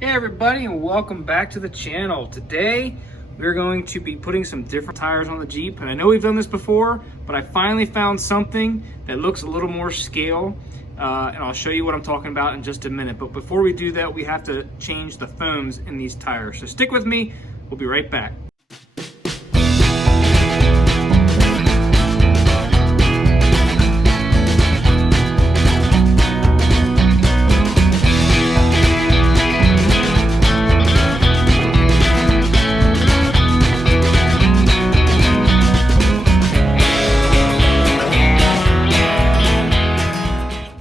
Hey everybody, and welcome back to the channel. Today we're going to be putting some different tires on the Jeep, and I know we've done this before, but I finally found something that looks a little more scale, and I'll show you what I'm talking about in just a minute. But before we do that, we have to change the foams in these tires. So stick with me, we'll be right back.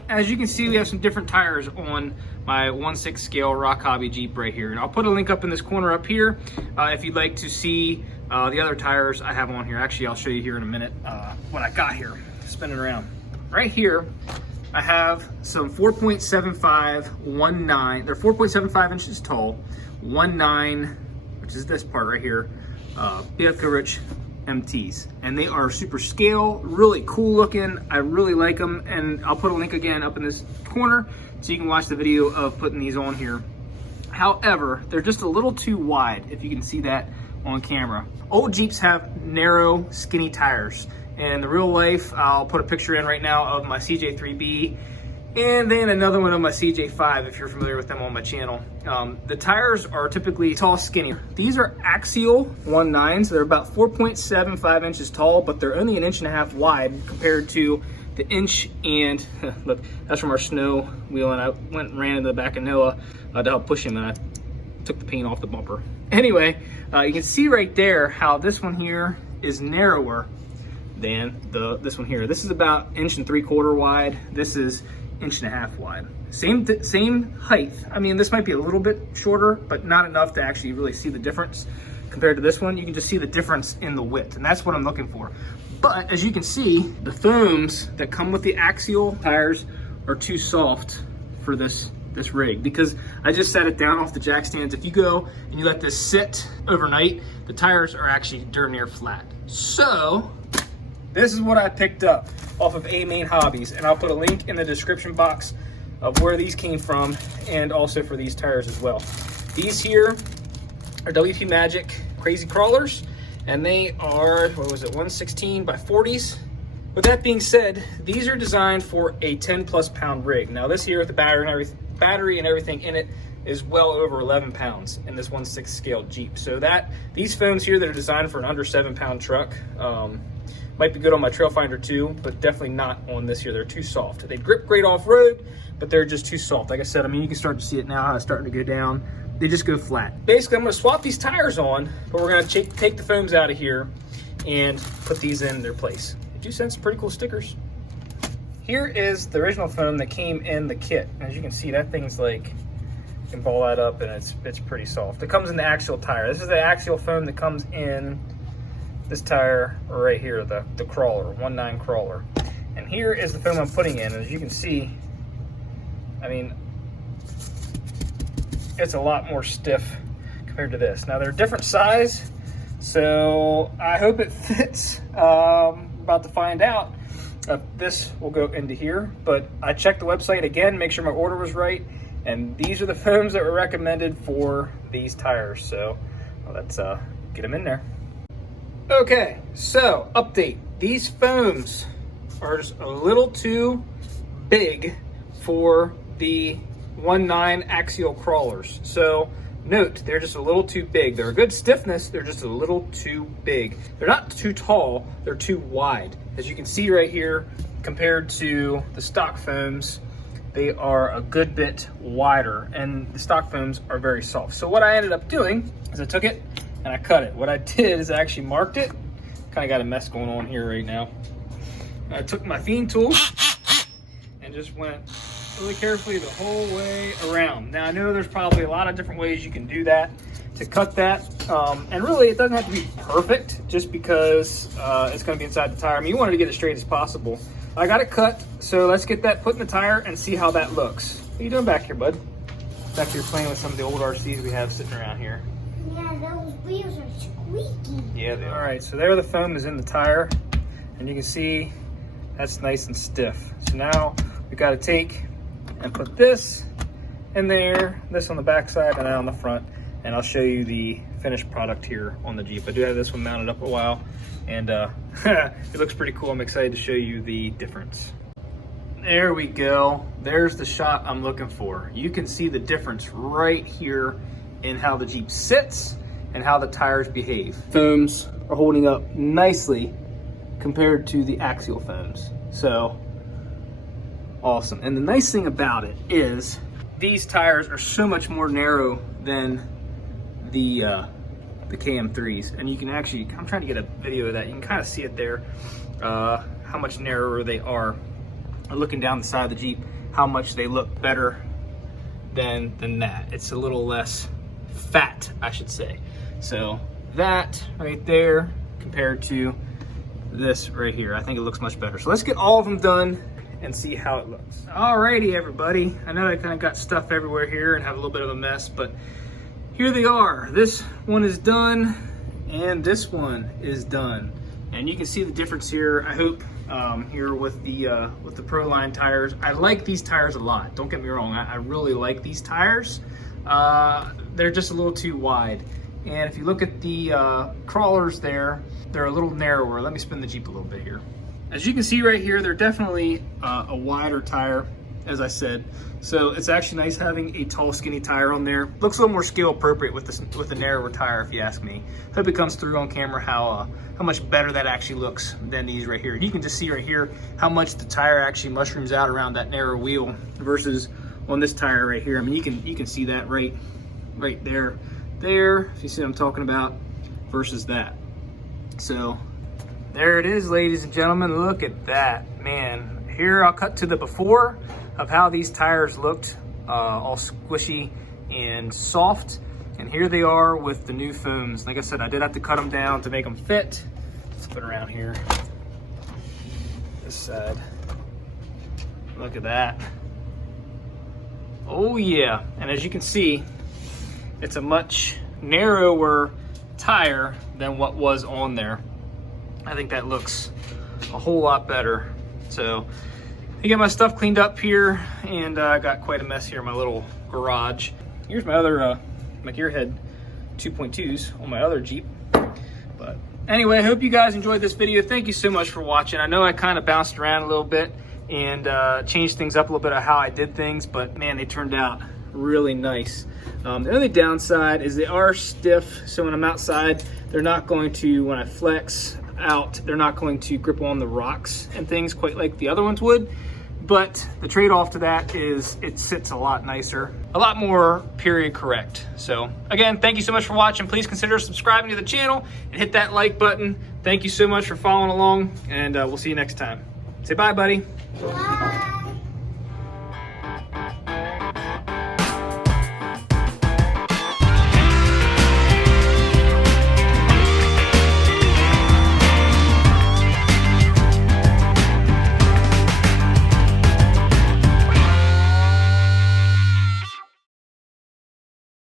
As you can see, we have some different tires on my 1/6 scale RocHobby Jeep right here. And I'll put a link up in this corner up here if you'd like to see the other tires I have on here. Actually, I'll show you here in a minute what I got here. Spinning around. Right here, I have some 4.75 19. They're 4.75 inches tall, 19, which is this part right here, BFG KM3s, and they are super scale, really cool looking. I really like them, and I'll put a link again up in this corner so you can watch the video of putting these on here. However, they're just a little too wide, if you can see that on camera. Old Jeeps have narrow, skinny tires, and in the real life, I'll put a picture in right now of my CJ3B and then another one of my CJ5 if you're familiar with them on my channel. The tires are typically tall, skinny. These are Axial 19s. They're about 4.75 inches tall, but they're only 1.5 inches wide compared to the inch and, look, that's from our snow wheel, and I went and ran into the back of Noah to help push him, and I took the paint off the bumper. Anyway, you can see right there how this one here is narrower than this one here. This is about 1.75 inches wide. This is 1.5 inches wide. Same height. I mean, this might be a little bit shorter, but not enough to actually really see the difference compared to this one. You can just see the difference in the width, and that's what I'm looking for. But as you can see, the foams that come with the Axial tires are too soft for this rig, because I just set it down off the jack stands. If you go and you let this sit overnight, the tires are actually darn near flat. So this is what I picked up off of A Main Hobbies, and I'll put a link in the description box of where these came from, and also for these tires as well. These here are WP Magic Crazy Krawlers, and they are, what was it, 116 by 40s. With that being said, these are designed for a 10+ pound rig. Now this here with the battery and everything in it is well over 11 pounds in this 1/6 scale Jeep. So these foams here that are designed for an under 7 pound truck might be good on my Trailfinder too, but definitely not on this here. They're too soft. They grip great off-road, but they're just too soft. Like I said, I mean, you can start to see it now how it's starting to go down. They just go flat. Basically, I'm gonna swap these tires on, but we're gonna take the foams out of here and put these in their place. They do send some pretty cool stickers. Here is the original foam that came in the kit. As you can see, that thing's like, you can ball that up and it's pretty soft. It comes in the Axial tire. This is the Axial foam that comes in this tire right here, the Krawler, 19 Krawler. And here is the foam I'm putting in. As you can see, I mean, it's a lot more stiff compared to this. Now they're different size, so I hope it fits. About to find out if this will go into here, but I checked the website again, make sure my order was right, and these are the foams that were recommended for these tires. So let's get them in there. Okay, so update. These foams are just a little too big for the 19 Axial Krawlers. So note, they're just a little too big. They're a good stiffness, they're just a little too big. They're not too tall, they're too wide. As you can see right here, compared to the stock foams, they are a good bit wider, and the stock foams are very soft. So what I ended up doing is I took it and I cut it. What I did is I actually marked it. Kind of got a mess going on here right now. I took my fiend tool and just went really carefully the whole way around. Now I know there's probably a lot of different ways you can do that to cut that, and really it doesn't have to be perfect just because it's going to be inside the tire. I mean, you want to get it straight as possible. I got it cut, so let's get that put in the tire and see how that looks. What are you doing back here, bud? Back here playing with some of the old RCs we have sitting around here. Yeah, those wheels are squeaky. Yeah, they are. All right, so there the foam is in the tire, and you can see that's nice and stiff. So now we got to take and put this in there, this on the back side and that on the front. And I'll show you the finished product here on the Jeep. I do have this one mounted up a while, and it looks pretty cool. I'm excited to show you the difference. There we go. There's the shot I'm looking for. You can see the difference right here in how the Jeep sits and how the tires behave. Foams are holding up nicely compared to the Axial foams. So awesome. And the nice thing about it is these tires are so much more narrow than the KM3s. And you can actually, I'm trying to get a video of that. You can kind of see it there, how much narrower they are. Looking down the side of the Jeep, how much they look better than that. It's a little less fat, I should say. So that right there compared to this right here, I think it looks much better. So let's get all of them done and see how it looks. Alrighty, everybody. I know I kind of got stuff everywhere here and have a little bit of a mess, but here they are. This one is done and this one is done. And you can see the difference here, I hope, here with the ProLine tires. I like these tires a lot. Don't get me wrong. I really like these tires. They're just a little too wide. And if you look at the Krawlers there, they're a little narrower. Let me spin the Jeep a little bit here. As you can see right here, they're definitely a wider tire, as I said. So it's actually nice having a tall, skinny tire on there. Looks a little more scale appropriate with the narrower tire, if you ask me. Hope it comes through on camera how much better that actually looks than these right here. You can just see right here how much the tire actually mushrooms out around that narrow wheel versus on this tire right here. I mean, you can see that right there, if you see what I'm talking about, versus that. So there it is, ladies and gentlemen. Look at that, man. Here I'll cut to the before of how these tires looked, all squishy and soft. And here they are with the new foams. Like I said, I did have to cut them down to make them fit. Let's put it around here, this side. Look at that. Oh yeah, and as you can see, it's a much narrower tire than what was on there. I think that looks a whole lot better. So I get my stuff cleaned up here, and I got quite a mess here in my little garage. Here's my other my Gearhead 2.2s on my other Jeep. But anyway, I hope you guys enjoyed this video. Thank you so much for watching. I know I kind of bounced around a little bit and changed things up a little bit of how I did things, but man, they turned out really nice. The only downside is they are stiff, so when I'm outside, they're not going to, when I flex out, they're not going to grip on the rocks and things quite like the other ones would. But the trade-off to that is it sits a lot nicer, a lot more period correct. So again, thank you so much for watching. Please consider subscribing to the channel and hit that like button. Thank you so much for following along, and we'll see you next time. Say bye, buddy. Bye.